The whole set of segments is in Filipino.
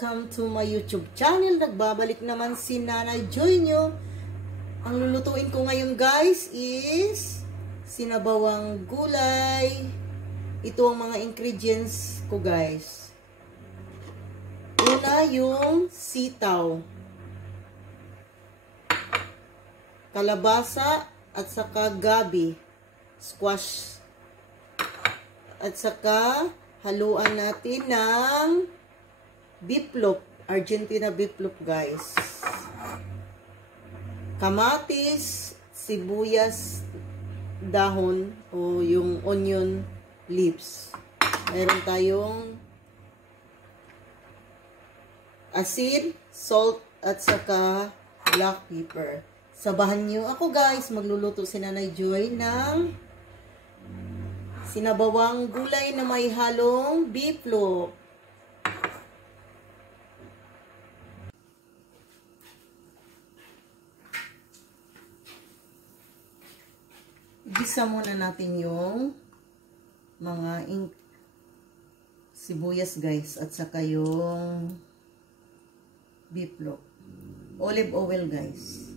welcome to my YouTube channel. Nagbabalik naman si Nanay Joy nyo. Ang lulutuin ko ngayon guys is sinabawang gulay. Ito ang mga ingredients ko guys. Una yung sitaw, kalabasa at saka gabi, squash. At saka haluan natin ng beefloaf, Argentina beefloaf guys. Kamatis, sibuyas, dahon o yung onion leaves. Meron tayong asin, salt at saka black pepper. Sabahan nyo ako guys, magluluto si Nanay Joy ng sinabawang gulay na may halong beefloaf. Igisa muna natin yung mga sibuyas guys at saka yung beefloaf. Olive oil guys.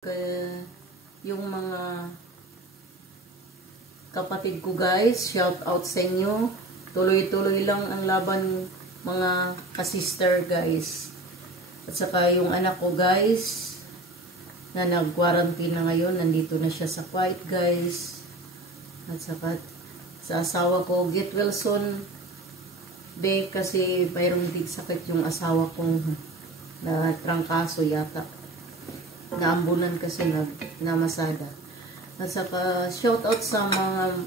Kaya yung mga kapatid ko guys, shout out sa inyo. Tuloy-tuloy lang ang laban mga kasister guys. At saka yung anak ko guys, na nag-quarantine na ngayon, nandito na siya sa Kuwait guys. At saka sa asawa ko, get well soon be, kasi mayroong dig sakit yung asawa kong na trangkaso yata. Naambunan kasi namasada. At saka shout out sa mga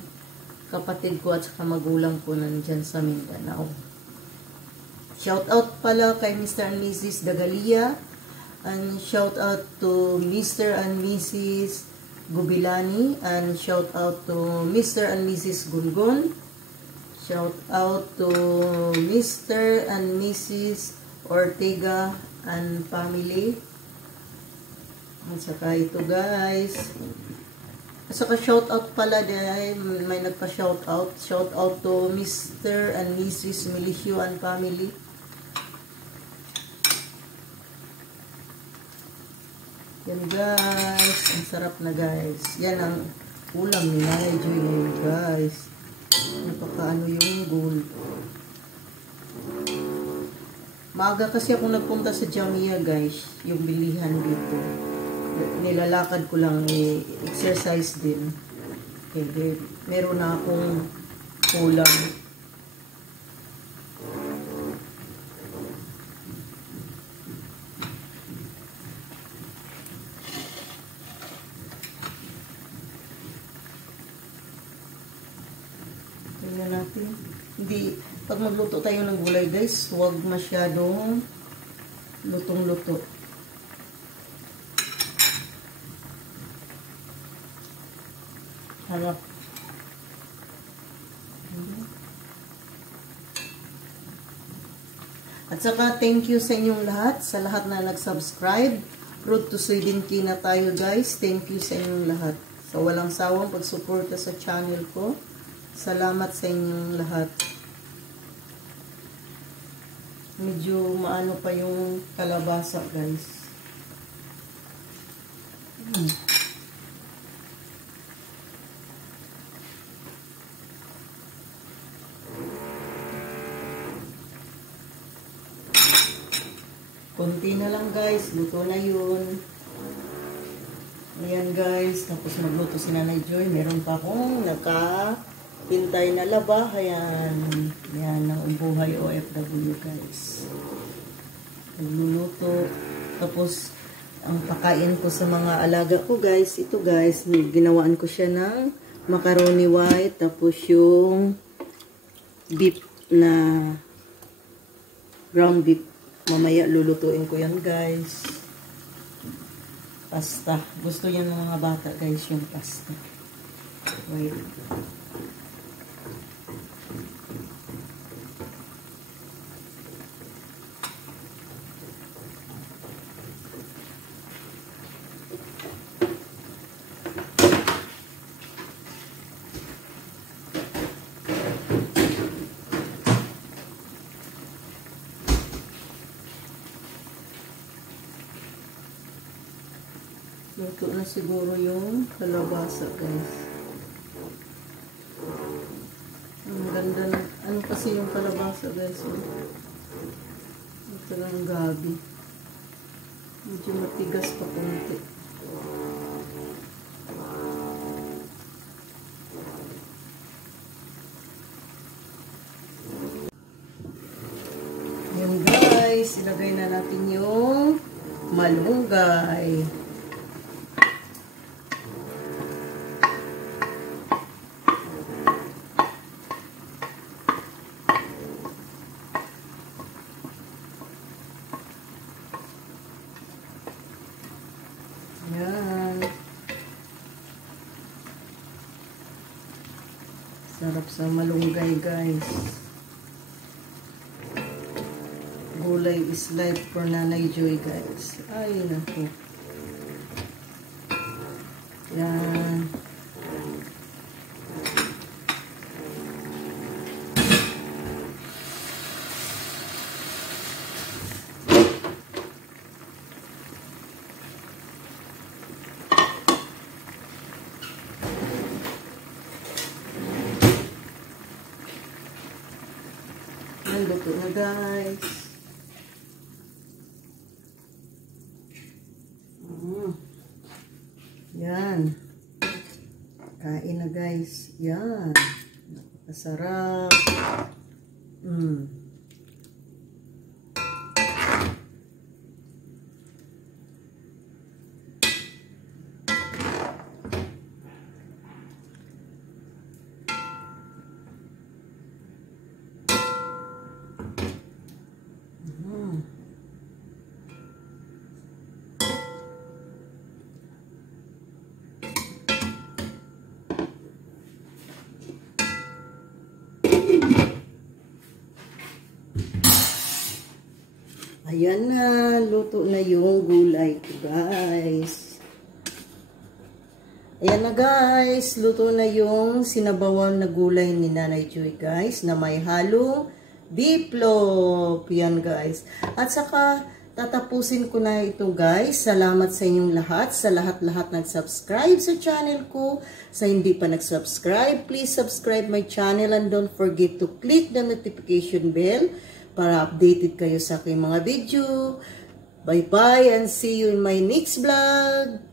kapatid ko at saka magulang ko nandyan sa Mindanao. Shout out pala kay Mr. and Mrs. Dagalia. And shout out to Mr. and Mrs. Gubilani. And shout out to Mr. and Mrs. Gungun. Shout out to Mr. and Mrs. Ortega and family. At saka ito guys. At saka shout out pala dahil may nagpa-shout out. Shout out to Mr. and Mrs. Milicio and family. Yan guys. Ang sarap na guys. Yan ang ulam ni Nanay Joy ngayon guys. Napakaano yung gold. Maaga kasi ako nagpunta sa Jamia guys. Yung bilihan dito. Nilalakad ko lang, exercise din. Okay, meron na akong ulam. Tingnan natin. Hindi, pag magluto tayo ng gulay guys, huwag masyadong lutong-luto. Harap. At saka thank you sa inyong lahat, sa lahat na nag-subscribe. Road to 17K na tayo guys. Thank you sa inyong lahat. Sa walang sawang pagsuporta sa channel ko. Salamat sa inyong lahat. Medyo maano pa yung kalabasa guys. Konti na lang guys, luto na yun. Ayan guys, tapos magluto si Nanay Joy. Meron pa akong nakapintay na laba. Ayan, yan ang buhay OFW guys. Nagluluto. Tapos, ang pakain ko sa mga alaga ko guys, ito guys, ginawaan ko siya ng macaroni white. Tapos yung beef na ground beef. Mamaya lulutuin ko yan guys. Pasta. Gusto yan ng mga bata guys yung pasta. Wait. Luto na siguro yung kalabasa guys. Ang ganda na. Ano kasi yung kalabasa guys. Ito lang gabi. Medyo matigas pa konti. Yung guys, ilagay na natin yung malunggay. Yan. Sarap sa malunggay guys. Gulay is life for Nanay Joy guys. Ay naku. Yan. Yan, luto na guys. Yan. Kain na guys. Yan. Napakasarap. Ayan na, luto na yung gulay ko, guys. Ayan na, guys. Luto na yung sinabawan na gulay ni Nanay Joy, guys, na may halong biplop. Yan, guys. At saka, tatapusin ko na ito, guys. Salamat sa inyong lahat, sa lahat-lahat nag-subscribe sa channel ko. Sa hindi pa nag-subscribe, please subscribe my channel and don't forget to click the notification bell para updated kayo sa aking mga video. Bye-bye and see you in my next vlog.